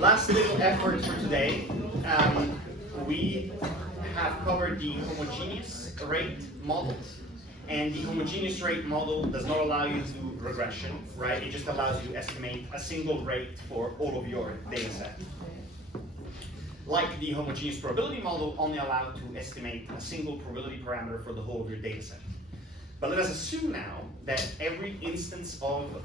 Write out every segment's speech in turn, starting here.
Last little effort for today. We have covered the homogeneous rate model. And the homogeneous rate model does not allow you to do regression, right? It just allows you to estimate a single rate for all of your data set. Like the homogeneous probability model only allowed to estimate a single probability parameter for the whole of your data set. But let us assume now that every instance of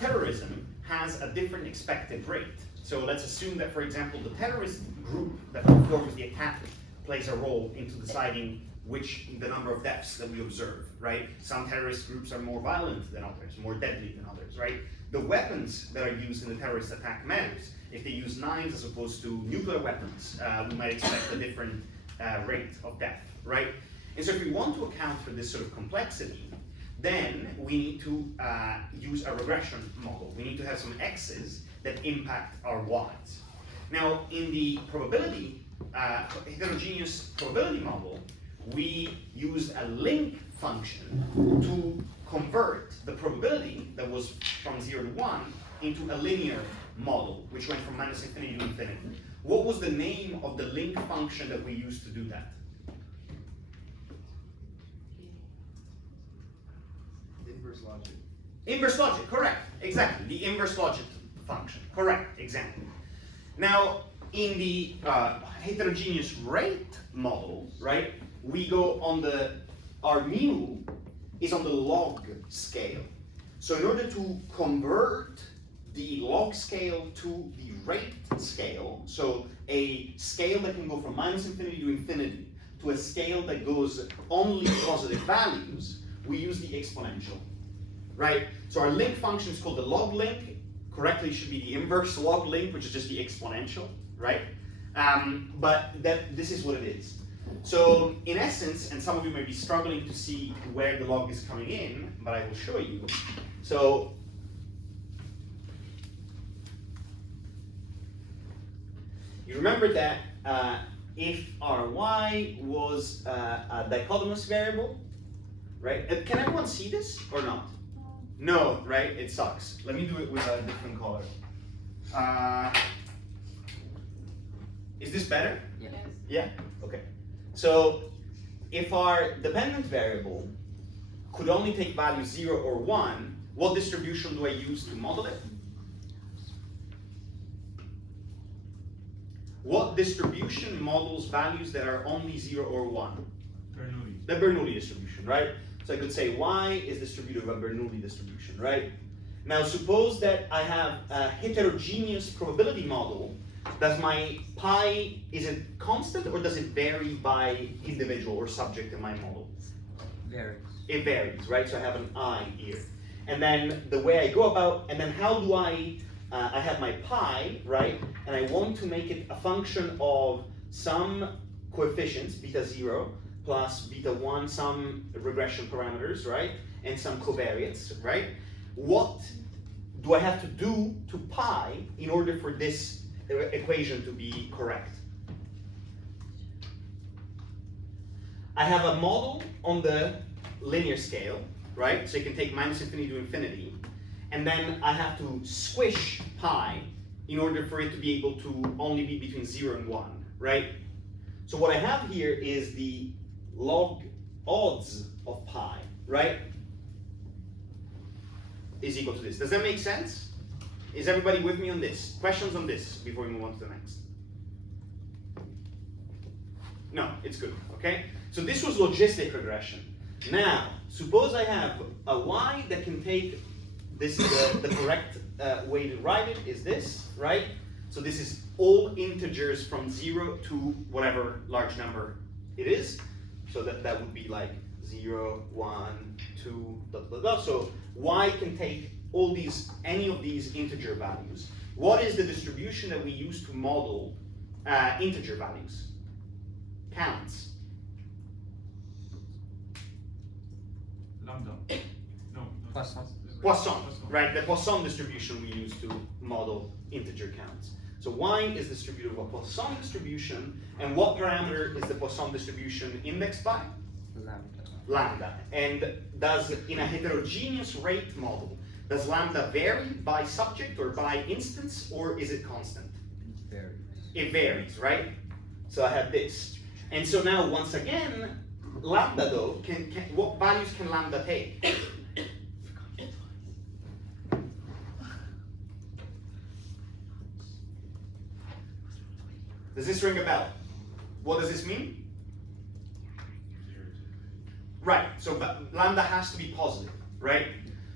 terrorism has a different expected rate. So let's assume that, for example, the terrorist group that performs the attack plays a role into deciding the number of deaths that we observe, right? Some terrorist groups are more violent than others, more deadly than others, right? The weapons that are used in the terrorist attack matters. If they use knives as opposed to nuclear weapons, we might expect a different rate of death, right? And so if we want to account for this sort of complexity, then we need to use a regression model. We need to have some x's that impact our y's. Now, in the probability, heterogeneous probability model, we use a link function to convert the probability that was from 0 to 1 into a linear model, which went from minus infinity to infinity. What was the name of the link function that we used to do that? Inverse logic. Inverse logic, correct, exactly. The inverse logic function, correct, exactly. Now, in the heterogeneous rate model, right, we go on our mu is on the log scale. So in order to convert the log scale to the rate scale, so a scale that can go from minus infinity to infinity to a scale that goes only positive values, we use the exponential, right? So our link function is called the log link. Correctly, it should be the inverse log link, which is just the exponential, right? But this is what it is. So in essence, and some of you may be struggling to see where the log is coming in, but I will show you. So you remember that if our y was a dichotomous variable, right? Can everyone see this or not? No, right? It sucks. Let me do it with a different color. Is this better? Yes. Yeah? Okay. So if our dependent variable could only take values 0 or 1, what distribution do I use to model it? What distribution models values that are only 0 or 1? Bernoulli. The Bernoulli distribution, right? So I could say y is distributed of a Bernoulli distribution, right? Now suppose that I have a heterogeneous probability model. Does my pi, is it constant or does it vary by individual or subject in my model? Varies. It varies, right? So I have an I here. And then the way I go about, and then how do I have my pi, right? And I want to make it a function of some coefficients, beta 0, plus beta 1, some regression parameters, right? And some covariates, right? What do I have to do to pi in order for this equation to be correct? I have a model on the linear scale, right? So you can take minus infinity to infinity. And then I have to squish pi in order for it to be able to only be between 0 and 1, right? So what I have here is the log odds of pi, right? Is equal to this. Does that make sense? Is everybody with me on this? Questions on this before we move on to the next? No, it's good, okay? So this was logistic regression. Now, suppose I have a y that can take this, the correct way to write it is this, right? So this is all integers from 0 to whatever large number it is. So that would be like 0, 1, 2, dot, dot, dot. So y can take all these, any of these integer values. What is the distribution that we use to model integer values? Counts. Lambda. No. Poisson. Poisson, right? The Poisson distribution we use to model integer counts. So y is distributed of a Poisson distribution, and what parameter is the Poisson distribution indexed by? Lambda. Lambda. And does, in a heterogeneous rate model, does lambda vary by subject or by instance, or is it constant? varies. It varies, right? So I have this. And so now, once again, lambda though, what values can lambda take? Does this ring a bell? What does this mean? Right, so lambda has to be positive, right?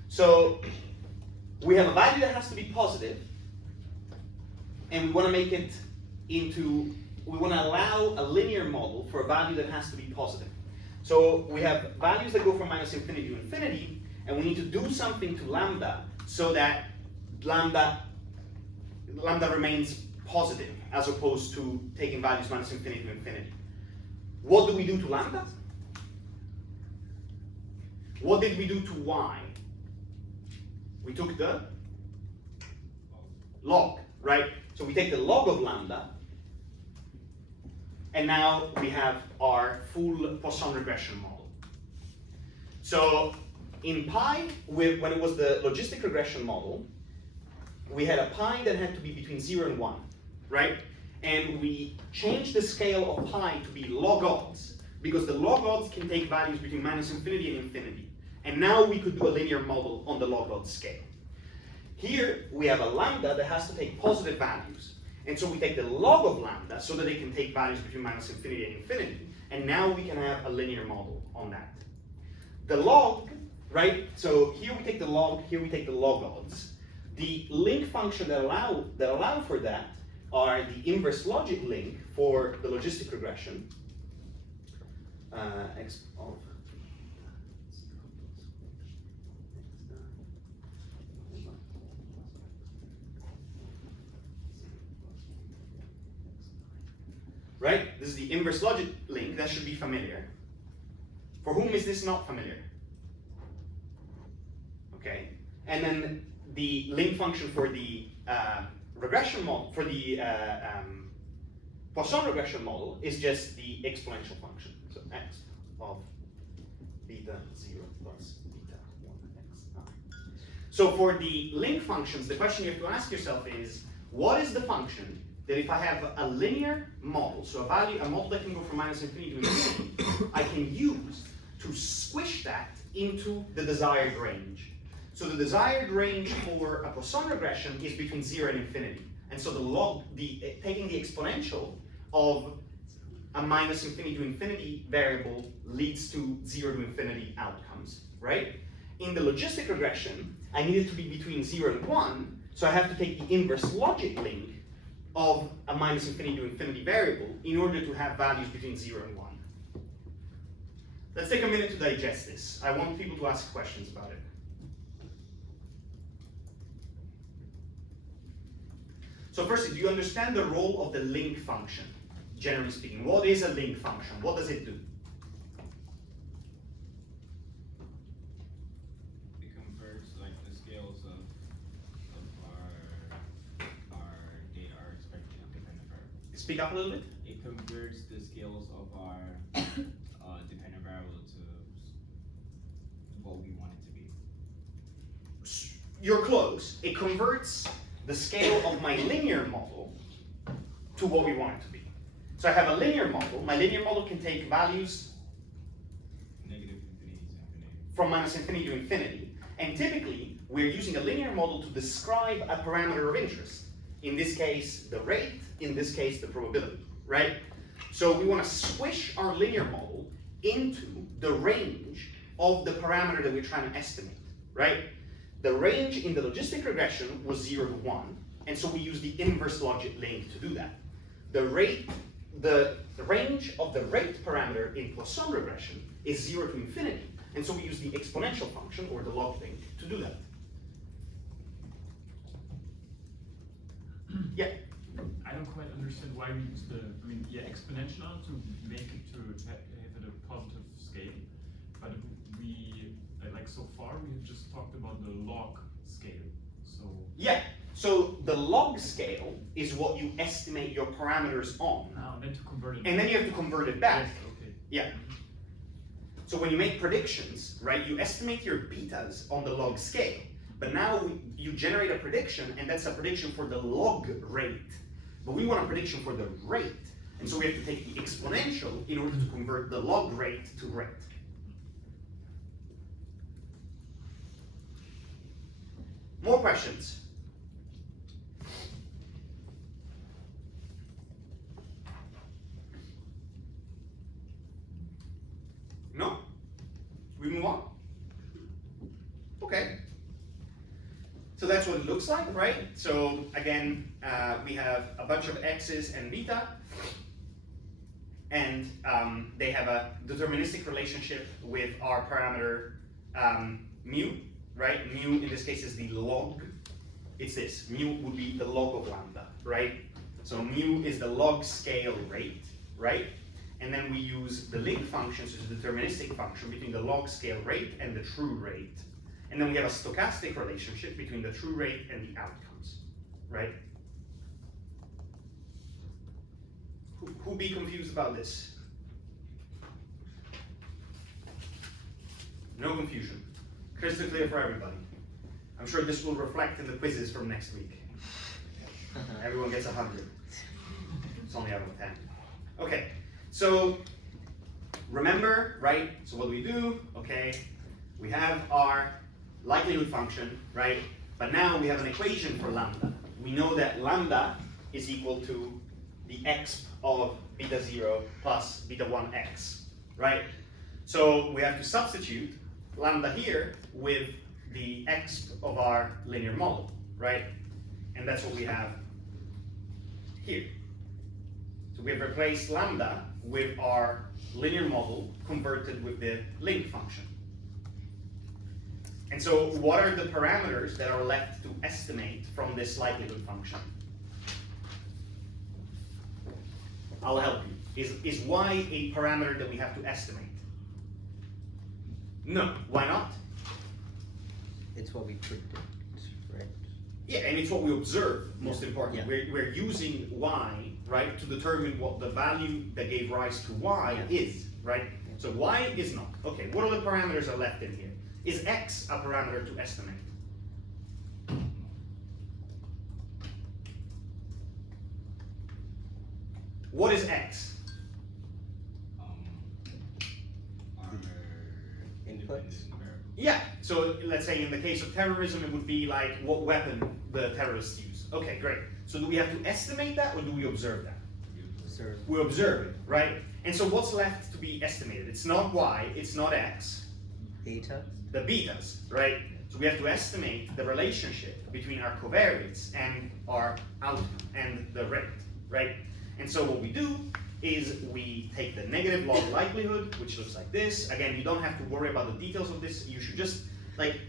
So we have a value that has to be positive, and we want to make it into, we want to allow a linear model for a value that has to be positive. So we have values that go from minus infinity to infinity, and we need to do something to lambda so that lambda remains positive as opposed to taking values minus infinity to infinity. What do we do to lambda? What did we do to y? We took the log, right? So we take the log of lambda, and now we have our full Poisson regression model. So in pi, when it was the logistic regression model, we had a pi that had to be between 0 and 1, right? And we changed the scale of pi to be log odds, because the log odds can take values between minus infinity and infinity. And now we could do a linear model on the log odds scale. Here we have a lambda that has to take positive values. And so we take the log of lambda so that they can take values between minus infinity and infinity. And now we can have a linear model on that. The log, right? So here we take the log, here we take the log odds. The link function that allow for that are the inverse logic link for the logistic regression. Right? This is the inverse logic link. That should be familiar. For whom is this not familiar? Okay. And then the link function for the regression model, for the Poisson regression model, is just the exponential function. So x of beta 0 plus beta 1x. So for the link functions, the question you have to ask yourself is, what is the function that if I have a linear model, so a model that can go from minus infinity to infinity, I can use to squish that into the desired range. So the desired range for a Poisson regression is between 0 and infinity. And so taking the exponential of a minus infinity to infinity variable leads to 0 to infinity outcomes, right? In the logistic regression, I need it to be between 0 and 1, so I have to take the inverse logic link of a minus infinity to infinity variable in order to have values between 0 and 1. Let's take a minute to digest this. I want people to ask questions about it. So firstly, do you understand the role of the link function? Generally speaking, what is a link function? What does it do? It converts like the scales of our data, our expected dependent variable. Speak up a little bit. It converts the scales of our dependent variable to what we want it to be. You're close. It converts the scale of my linear model to what we want it to be. So I have a linear model. My linear model can take values Negative infinity to infinity. from minus infinity to infinity. And typically, we're using a linear model to describe a parameter of interest. In this case, the rate. In this case, the probability, right? So we want to squish our linear model into the range of the parameter that we're trying to estimate, right? The range in the logistic regression was 0 to 1, and so we use the inverse logic link to do that. The range of the rate parameter in Poisson regression is 0 to infinity, and so we use the exponential function, or the log link, to do that. Yeah? I don't quite understand why we use exponential to make it to have it a positive scale, but so far we have just talked about the log scale. So yeah. So the log scale is what you estimate your parameters on. and then to convert it. And then you have to convert it back. Yes, okay. Yeah. So when you make predictions, right, you estimate your betas on the log scale. But now you generate a prediction, and that's a prediction for the log rate. but we want a prediction for the rate. And so we have to take the exponential in order to convert the log rate to rate. More questions? No? We move on? Okay. So that's what it looks like, right? So again, we have a bunch of x's and beta, and they have a deterministic relationship with our parameter mu, right? Mu in this case is the log. It's this. Mu would be the log of lambda, right? So mu is the log scale rate, right? And then we use the link function, so it's a deterministic function between the log scale rate and the true rate. And then we have a stochastic relationship between the true rate and the outcomes, right? Who be confused about this? No confusion. Crystal clear for everybody. I'm sure this will reflect in the quizzes from next week. Everyone gets 100. It's only out of 10. Okay, so remember, right? So what do we do? Okay, we have our likelihood function, right? But now we have an equation for lambda. We know that lambda is equal to the exp of beta 0 plus beta 1x, right? So we have to substitute lambda here with the exp of our linear model, right? And that's what we have here. So we have replaced lambda with our linear model converted with the link function. And so what are the parameters that are left to estimate from this likelihood function? I'll help you. Is y a parameter that we have to estimate? No. Why not? It's what we predict, right? Yeah, and it's what we observe, most importantly. Yeah. We're using y, right, to determine what the value that gave rise to y is, right? So y is not. Okay, what are the parameters are left in here? Is x a parameter to estimate? What is x? Our independent variable. Yeah, so let's say in the case of terrorism, it would be like what weapon the terrorists use. Okay, great. So do we have to estimate that or do we observe that? Observe. We observe it, right? And so what's left to be estimated? It's not y, it's not x. Beta. The betas, right? So we have to estimate the relationship between our covariates and our outcome and the rate, right? And so what we do is we take the negative log likelihood, which looks like this. Again, you don't have to worry about the details of this. You should just, like,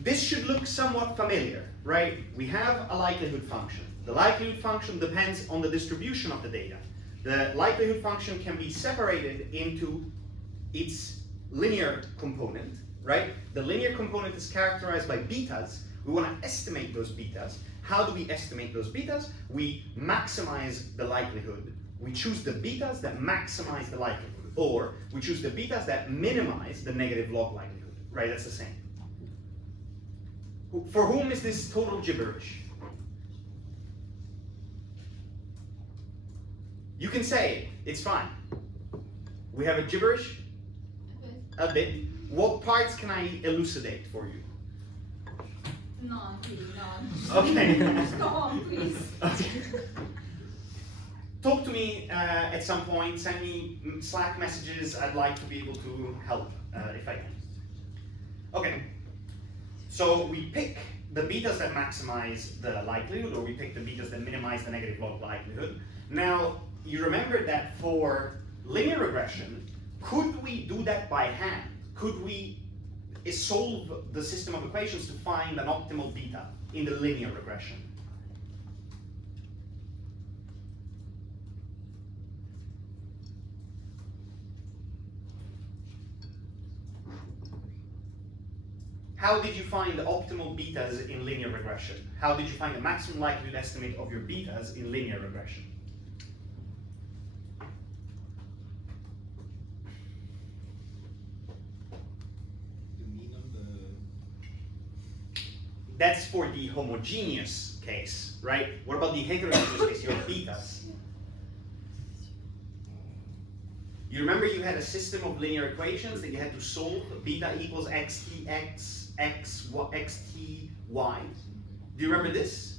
this should look somewhat familiar, right? We have a likelihood function. The likelihood function depends on the distribution of the data. The likelihood function can be separated into its linear component, right? The linear component is characterized by betas. We want to estimate those betas. How do we estimate those betas? We maximize the likelihood. We choose the betas that maximize the likelihood, or we choose the betas that minimize the negative log likelihood, right? That's the same. For whom is this total gibberish? You can say it, it's fine. We have a gibberish? A bit. What parts can I elucidate for you? None, please, none. Okay. Go on, please. Okay. Talk to me at some point, send me Slack messages. I'd like to be able to help if I can. Okay, so we pick the betas that maximize the likelihood, or we pick the betas that minimize the negative log likelihood. Now, you remember that for linear regression, could we do that by hand? Could we solve the system of equations to find an optimal beta in the linear regression? How did you find the optimal betas in linear regression? How did you find the maximum likelihood estimate of your betas in linear regression? The mean of the That's for the homogeneous case, right? What about the heterogeneous case, your betas? You remember you had a system of linear equations that you had to solve, beta equals xt x, xt y. Do you remember this?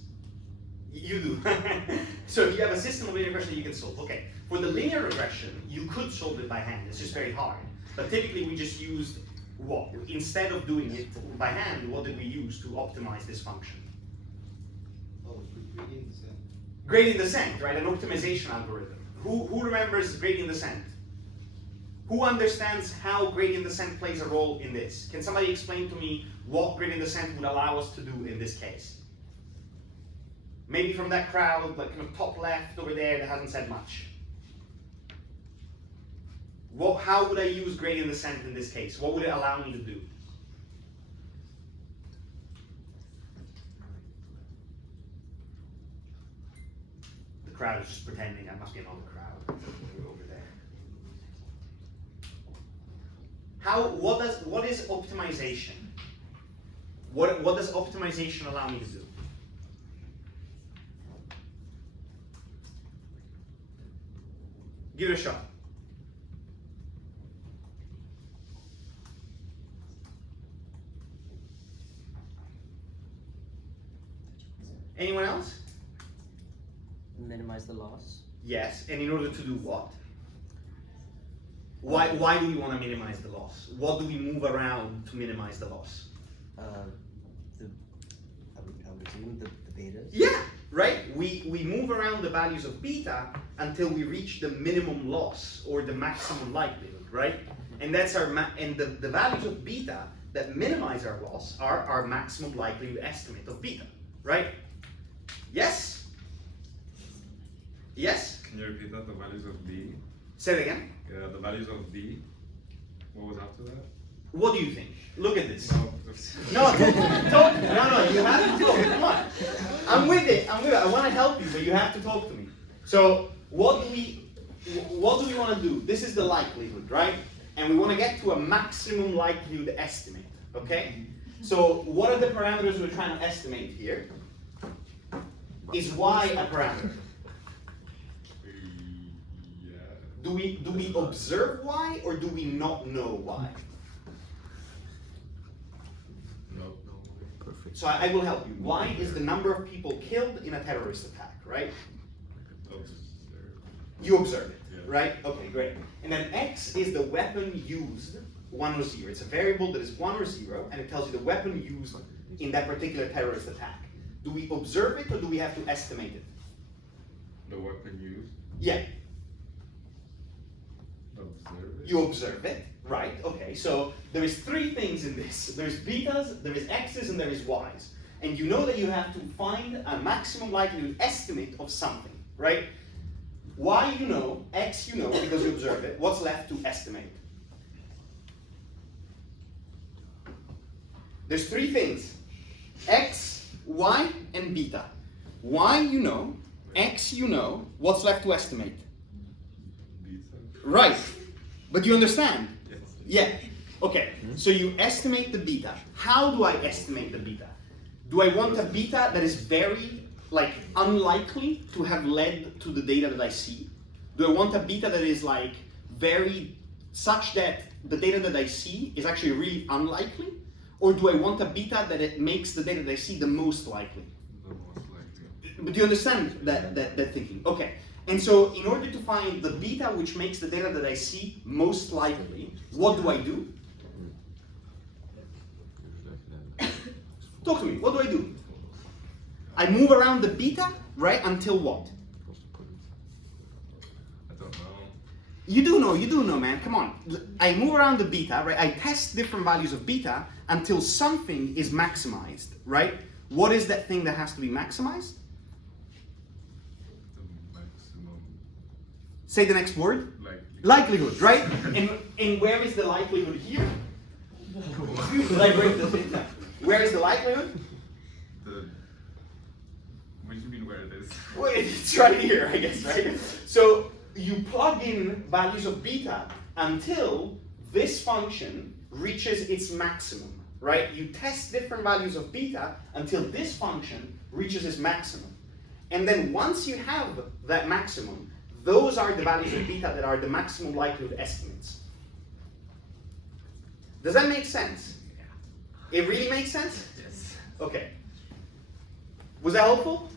You do. So if you have a system of linear regression you can solve. Okay, for the linear regression, you could solve it by hand, it's just very hard. But typically we just used what? Instead of doing it by hand, what did we use to optimize this function? Oh, gradient descent. Gradient descent, right? An optimization algorithm. Who remembers gradient descent? Who understands how gradient descent plays a role in this? Can somebody explain to me what gradient descent would allow us to do in this case? Maybe from that crowd, like kind of top left over there that hasn't said much. How would I use gradient descent in this case? What would it allow me to do? The crowd is just pretending. I must be another crowd over there. What is optimization? What does optimization allow me to do? Give it a shot. Anyone else? Minimize the loss. Yes, and in order to do what? Why do we want to minimize the loss? What do we move around to minimize the loss? I would assume the betas. Yeah, right? We move around the values of beta until we reach the minimum loss or the maximum likelihood, right? And that's our the values of beta that minimize our loss are our maximum likelihood estimate of beta, right? Yes? Yes? Can you repeat that? The values of B? Say it again. Yeah, the values of B. What was after that? What do you think? Look at this. No. No, no, you have to talk. Come on. I'm with it. I want to help you, but you have to talk to me. So what do we want to do? This is the likelihood, right? And we want to get to a maximum likelihood estimate, okay? So what are the parameters we're trying to estimate here? Is y a parameter? Yeah. Do we observe y or do we not know y? No. Perfect. So I will help you. Y is the number of people killed in a terrorist attack, right? You observe it, Yeah. right? Okay, great. And then X is the weapon used, 1 or 0. It's a variable that is 1 or 0, and it tells you the weapon used in that particular terrorist attack. Do we observe it or do we have to estimate it? The weapon used. Yeah, Observe it. you observe it, right? Okay, so there is 3 things in this. There's betas, there is X's, and there is Y's. And you know that you have to find a maximum likelihood estimate of something, right? Y you know, X you know because you observe it. What's left to estimate? There's 3 things. X, Y, and beta. Y you know, X you know, what's left to estimate? Beta. Right. But you understand? Yes. Yeah. Okay. So you estimate the beta. How do I estimate the beta? Do I want a beta that is very unlikely to have led to the data that I see? Do I want a beta that is very such that the data that I see is actually really unlikely? Or do I want a beta that it makes the data that I see the most likely? The most likely. But do you understand that thinking? Okay. And so in order to find the beta which makes the data that I see most likely, what do I do? Talk to me. What do I do? I move around the beta, right, until what? I don't know. You do know, man. Come on. I move around the beta, right? I test different values of beta until something is maximized, right? What is that thing that has to be maximized? The maximum Say the next word. likelihood. Likelihood, right? And where is the likelihood here? Like, where is the likelihood? What do you mean where it is? Well, it's right here, I guess, right? So you plug in values of beta until this function reaches its maximum, right? You test different values of beta until this function reaches its maximum. And then once you have that maximum, those are the values of beta that are the maximum likelihood estimates. Does that make sense? It really makes sense? Yes. Okay. Was that helpful?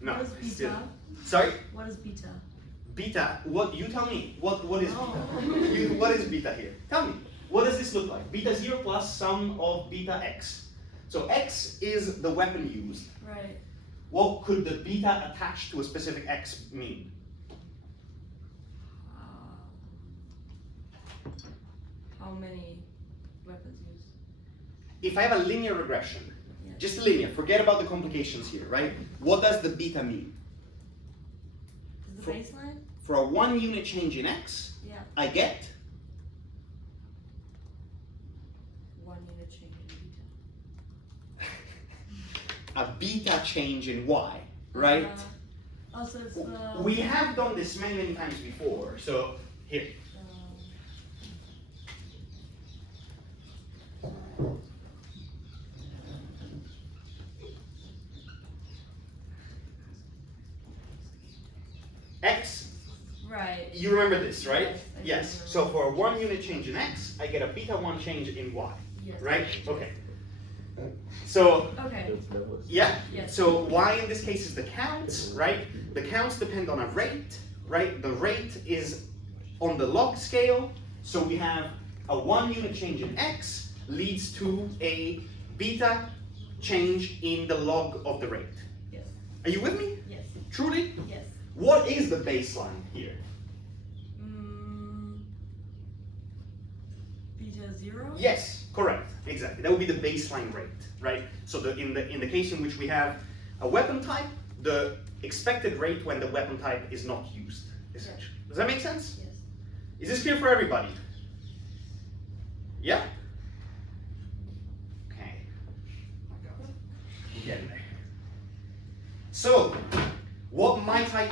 No. What is beta? Still. Sorry? What is beta? Beta, what, you tell me, what is Oh. beta? What is beta here? Tell me, what does this look like? Beta 0 plus sum of beta x. So x is the weapon used. Right. What could the beta attached to a specific x mean? How many weapons used? If I have a linear regression, Yeah. just linear, forget about the complications here, right? What does the beta mean? Is the For- baseline? For a 1 unit change in x, Yeah. I get 1 unit change in beta. a beta change in y, right? Oh, so it's We have done this many, many times before. So here, x, right. you remember this, right? Yes, I do Yes. remember. So for a 1 unit change in x, I get a beta 1 change in y, Yes. right? Okay. So Okay. yeah. Yes. So y in this case is the counts, right? The counts depend on a rate, right? The rate is on the log scale. So we have a 1 unit change in x leads to a beta change in the log of the rate. Yes. Are you with me? Yes. Truly? Yes. What is the baseline here? Beta 0? Yes, correct. Exactly. That would be the baseline rate, right? So in the case in which we have a weapon type, the expected rate when the weapon type is not used, essentially. Does that make sense? Yes. Is this clear for everybody? Yeah? Okay. Oh my God. We're getting there. So, what might I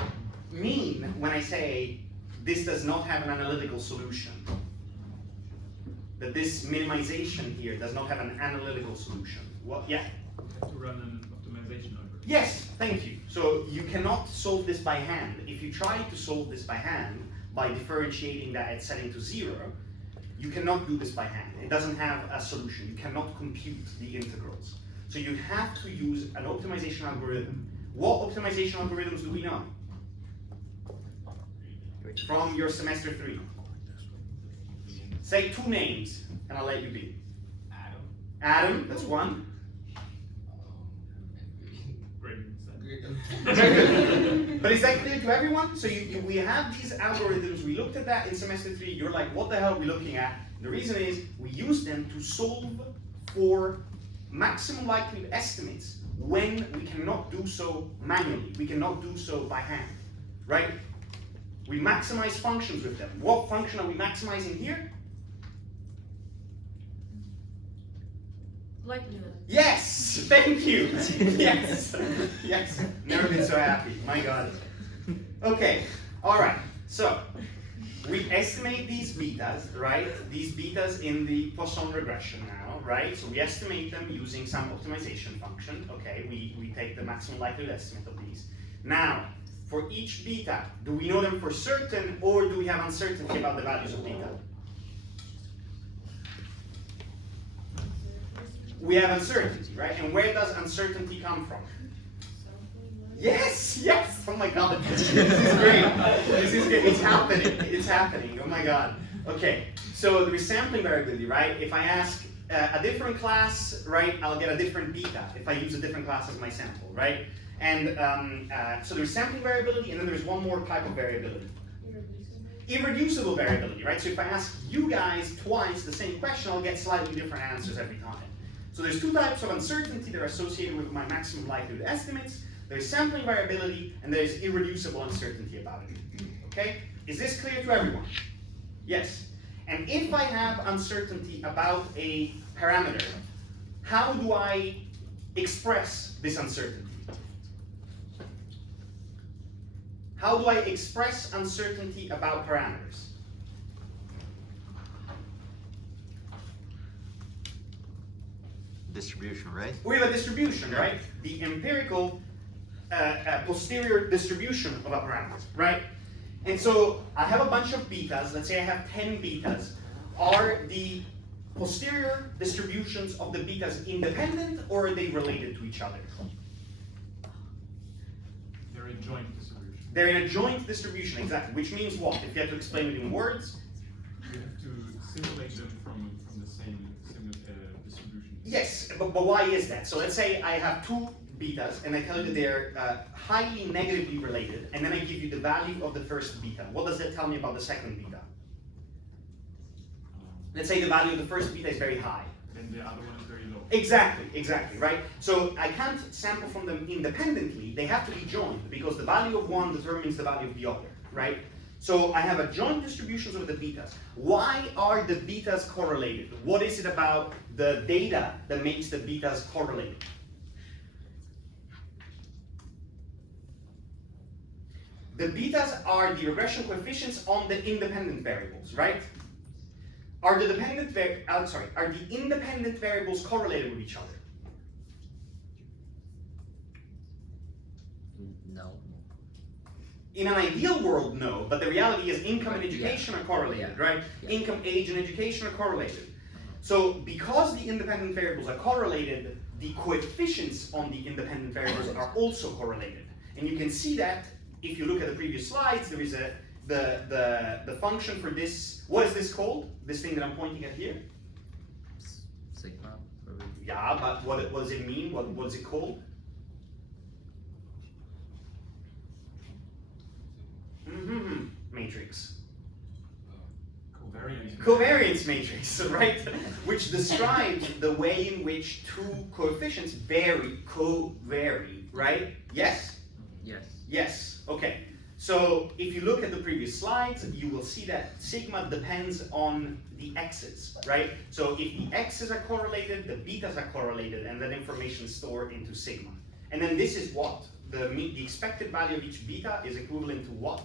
mean when I say this does not have an analytical solution? That this minimization here does not have an analytical solution. What? Yeah? We have to run an optimization algorithm. Yes, thank you. So you cannot solve this by hand. If you try to solve this by hand, by differentiating that at setting to 0, you cannot do this by hand. It doesn't have a solution. You cannot compute the integrals. So you have to use an optimization algorithm. What optimization algorithms do we know? From your semester 3. Say 2 names, and I'll let you be. Adam. Adam, that's one. Gradient But is that clear to everyone? So we have these algorithms, we looked at that in semester 3, you're like, what the hell are we looking at? The reason is, we use them to solve for maximum likelihood estimates when we cannot do so manually, we cannot do so by hand, right? We maximize functions with them. What function are we maximizing here? Likelihood. Yes! Thank you! Yes! Yes! Never been so happy. My God. Okay. Alright. So, we estimate these betas, right? These betas in the Poisson regression now, right? So we estimate them using some optimization function. Okay, we take the maximum likelihood estimate of these. Now, for each beta, do we know them for certain or do we have uncertainty about the values of beta? We have uncertainty, right? And where does uncertainty come from? Yes, yes! Oh my God, this is great. This is great. It's happening. It's happening. Oh my God. Okay, so there is sampling variability, right? If I ask a different class, right, I'll get a different beta if I use a different class as my sample, right? And so there's sampling variability, and then there's one more type of variability. Irreducible variability, right? So if I ask you guys twice the same question, I'll get slightly different answers every time. So there's 2 types of uncertainty that are associated with my maximum likelihood estimates. There's sampling variability, and there's irreducible uncertainty about it. Okay? Is this clear to everyone? Yes. And if I have uncertainty about a parameter, how do I express this uncertainty? How do I express uncertainty about parameters? Distribution distribution, right? We have a distribution, right? The empirical posterior distribution of a parameter, right? And so I have a bunch of betas. Let's say I have 10 betas. Are the posterior distributions of the betas independent, or are they related to each other? They're a joint distribution. They're in a joint distribution, exactly. Which means what? If you had to explain it in words? We have to simulate them from the same distribution. Yes, but why is that? So let's say I have two betas, and I tell you that they're highly negatively related, and then I give you the value of the first beta. What does that tell me about the second beta? Let's say the value of the first beta is very high. Then the other one is very low. Exactly, right? So I can't sample from them independently. They have to be joined, because the value of one determines the value of the other, right? So I have a joint distributions of the betas. Why are the betas correlated? What is it about the data that makes the betas correlated? The betas are the regression coefficients on the independent variables, right? Are the are the independent variables correlated with each other? No. In an ideal world, no, but the reality is income and education are correlated, right? Yeah. Income, age, and education are correlated. So because the independent variables are correlated, the coefficients on the independent variables are also correlated. And you can see that if you look at the previous slides. There is the function for this. What is this called? This thing that I'm pointing at here? Sigma. Probably. Yeah, but what does it mean? What is it called? Matrix. Covariance. Covariance matrix, right? Which describes the way in which two coefficients co-vary, right? Yes? Yes. Yes, okay. So if you look at the previous slides, you will see that sigma depends on the x's, right? So if the x's are correlated, the betas are correlated, and that information is stored into sigma. And then this is what? The expected value of each beta is equivalent to what?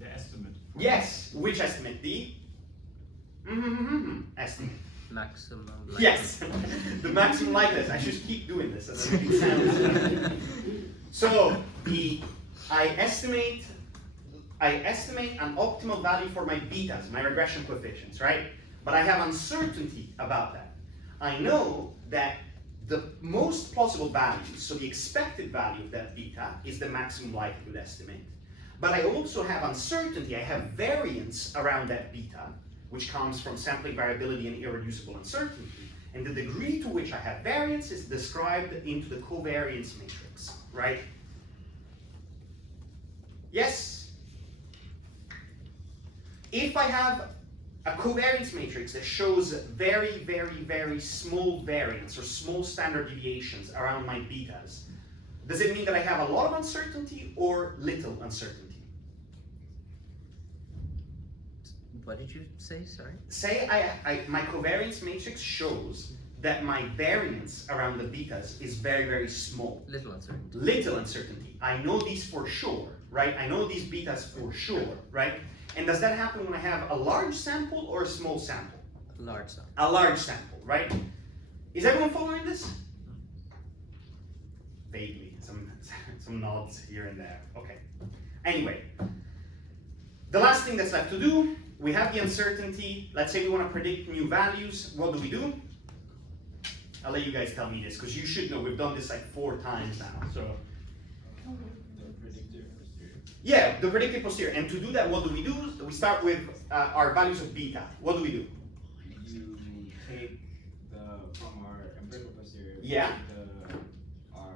The estimate. Yes, which estimate? The estimate. Maximum. Yes, the maximum likeness. I should keep doing this as an example. So I estimate an optimal value for my betas, my regression coefficients, right? But I have uncertainty about that. I know that the most plausible value, so the expected value of that beta, is the maximum likelihood estimate. But I also have uncertainty. I have variance around that beta, which comes from sampling variability and irreducible uncertainty. And the degree to which I have variance is described into the covariance matrix, right? Yes? If I have a covariance matrix that shows very, very, very small variance or small standard deviations around my betas, does it mean that I have a lot of uncertainty or little uncertainty? What did you say? Sorry. Say my covariance matrix shows that my variance around the betas is very, very small. Little uncertainty. Little uncertainty. I know these for sure, right? I know these betas for sure, right? And does that happen when I have a large sample or a small sample? A large sample. A large sample, right? Is everyone following this? Vaguely, some nods here and there. Okay. Anyway, the last thing that's left to do, we have the uncertainty. Let's say we want to predict new values. What do? I'll let you guys tell me this, because you should know. We've done this like 4 times now. So The predictor posterior. yeah, the predictive posterior. And to do that, what do? We start with our values of beta. What do? You take from our empirical posterior. Yeah. Our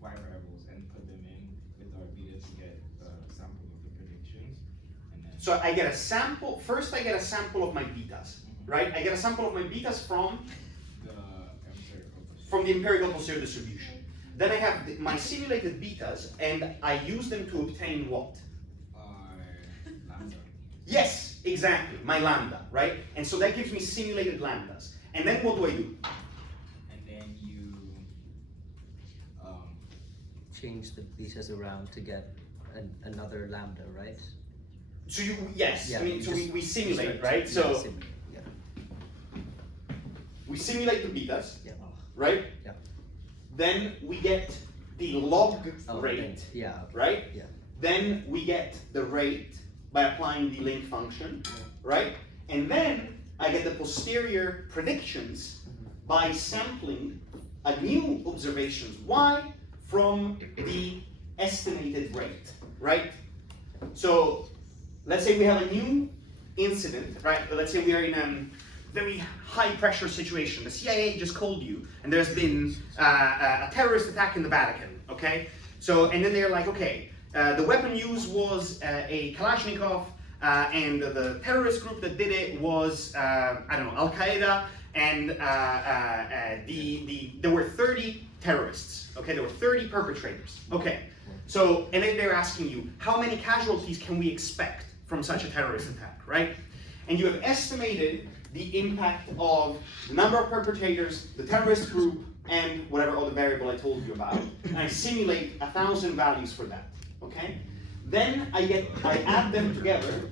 y variables and put them in with our beta to get the sample of the predictions, and then. So I get a sample. First, I get a sample of my betas, right? I get a sample of my betas from the empirical posterior distribution. Then I have my simulated betas, and I use them to obtain what? Lambda. Yes, exactly, my lambda, right? And so that gives me simulated lambdas. And then what do? And then you Change the betas around to get another lambda, right? So you, yes, Yeah, I mean, you so just- we simulate, just- right? yeah, So simulate, yeah. we simulate the betas, Yeah. right? Yeah. Then we get the log Oh, rate, then- yeah, okay. right? Yeah. Then we get the rate by applying the link function, right? And then I get the posterior predictions by sampling a new observations y from the estimated rate, right? So let's say we have a new incident, right? Let's say we are in a very high pressure situation. The CIA just called you and there's been a terrorist attack in the Vatican, okay? So, and then they're like, okay, the weapon used was a Kalashnikov, and the terrorist group that did it was, I don't know, Al-Qaeda, and there were 30 terrorists, okay? There were 30 perpetrators, okay? So, and then they're asking you, how many casualties can we expect from such a terrorist attack, right? And you have estimated the impact of the number of perpetrators, the terrorist group, and whatever other variable I told you about. And I simulate 1,000 values for that, okay? Then I add them together,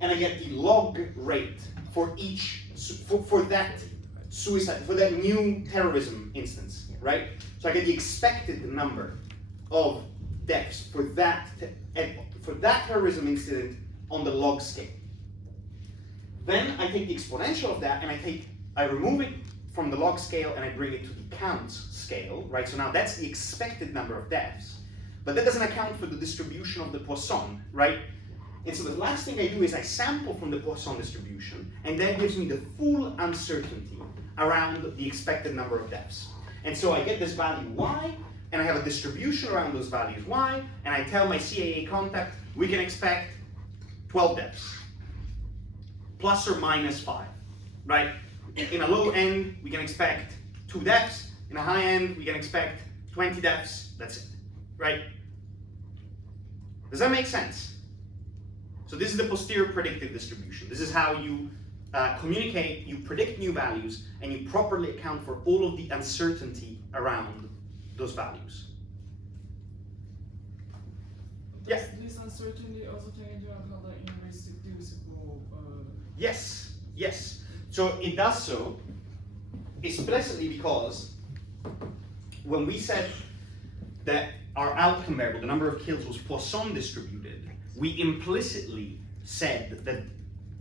and I get the log rate for each, for that suicide, for that new terrorism instance, right? So I get the expected number of deaths for that terrorism incident on the log scale. Then I take the exponential of that and I remove it from the log scale and I bring it to the counts scale, right? So now that's the expected number of deaths, but that doesn't account for the distribution of the Poisson, right? And so the last thing I do is I sample from the Poisson distribution, and that gives me the full uncertainty around the expected number of deaths. And so I get this value y, and I have a distribution around those values y, and I tell my CAA contact, we can expect 12 deaths, plus or minus 5, right? In a low end, we can expect 2 deaths. In a high end, we can expect 20 deaths. That's it, right? Does that make sense? So this is the posterior predictive distribution. This is how you communicate, you predict new values, and you properly account for all of the uncertainty around those values. Yeah. Does this uncertainty also take into account the irreducible? Yes, yes. So it does so explicitly because when we said that our outcome variable, the number of kills, was Poisson distributed, we implicitly said that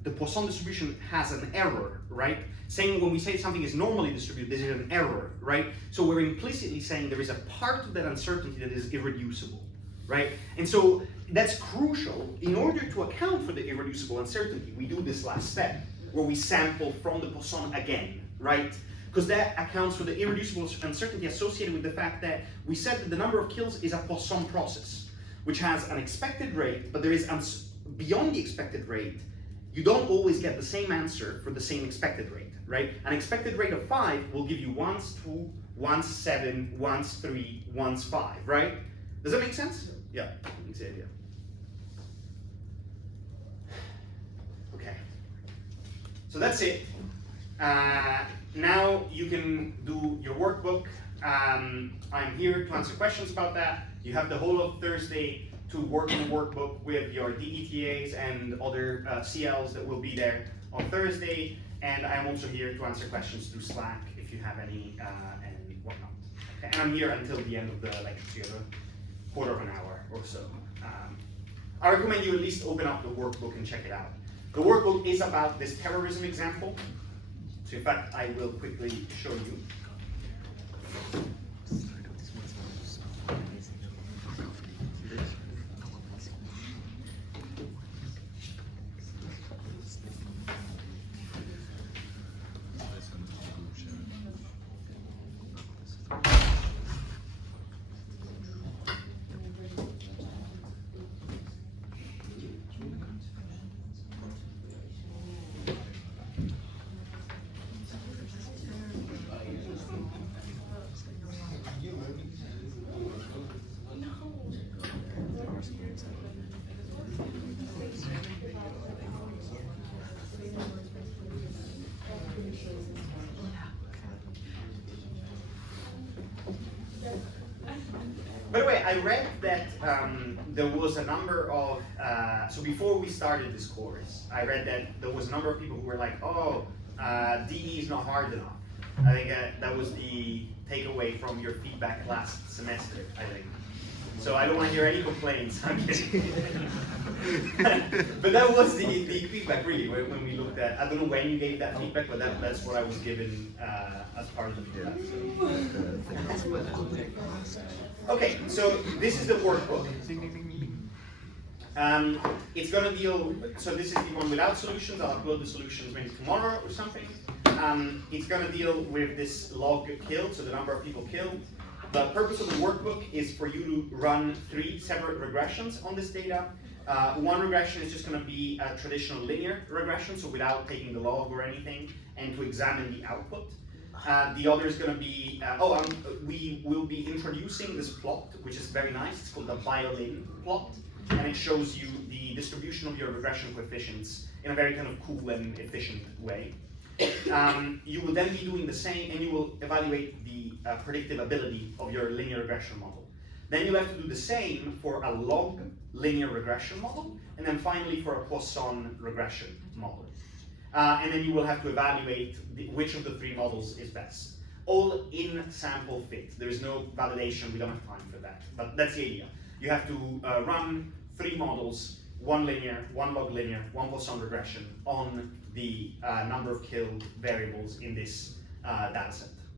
the Poisson distribution has an error, right? Saying when we say something is normally distributed, this is an error, right? So we're implicitly saying there is a part of that uncertainty that is irreducible, right? And so that's crucial. In order to account for the irreducible uncertainty, we do this last step where we sample from the Poisson again, right? Because that accounts for the irreducible uncertainty associated with the fact that we said that the number of kills is a Poisson process, which has an expected rate, but there is beyond the expected rate, you don't always get the same answer for the same expected rate, right? An expected rate of 5 will give you once 2, once 7, once 3, once 5, right? Does that make sense? Yeah, that's the idea. Okay, so that's it. Now you can do your workbook. I'm here to answer questions about that. You have the whole of Thursday to work on the workbook with your DETAs and other CLs that will be there on Thursday. And I'm also here to answer questions through Slack if you have any and whatnot. Okay. And I'm here until the end of the lecture, so you have a quarter of an hour or so. I recommend you at least open up the workbook and check it out. The workbook is about this terrorism example. So in fact, I will quickly show you. By the way, I read that there was a number of, so before we started this course, I read that there was a number of people who were like, oh, DE is not hard enough. I think that was the takeaway from your feedback last semester, I think. So I don't want to hear any complaints. I'm kidding. But that was the feedback, really, when we looked at, I don't know when you gave that feedback, but that's what I was given as part of the feedback. Okay, so this is the workbook. It's going to deal, so this is the one without solutions. I'll upload the solutions maybe tomorrow or something. It's going to deal with this log killed, so the number of people killed. The purpose of the workbook is for you to run 3 separate regressions on this data. One regression is just going to be a traditional linear regression, so without taking the log or anything, and to examine the output. The other is going to be, we will be introducing this plot, which is very nice. It's called the violin plot, and it shows you the distribution of your regression coefficients in a very kind of cool and efficient way. You will then be doing the same, and you will evaluate the predictive ability of your linear regression model. Then you have to do the same for a log linear regression model, and then finally for a Poisson regression model. And then you will have to evaluate which of the 3 models is best. All in sample fit. There is no validation, we don't have time for that. But that's the idea. You have to run 3 models, 1 linear, 1 log linear, 1 Poisson regression on the number of killed variables in this data set.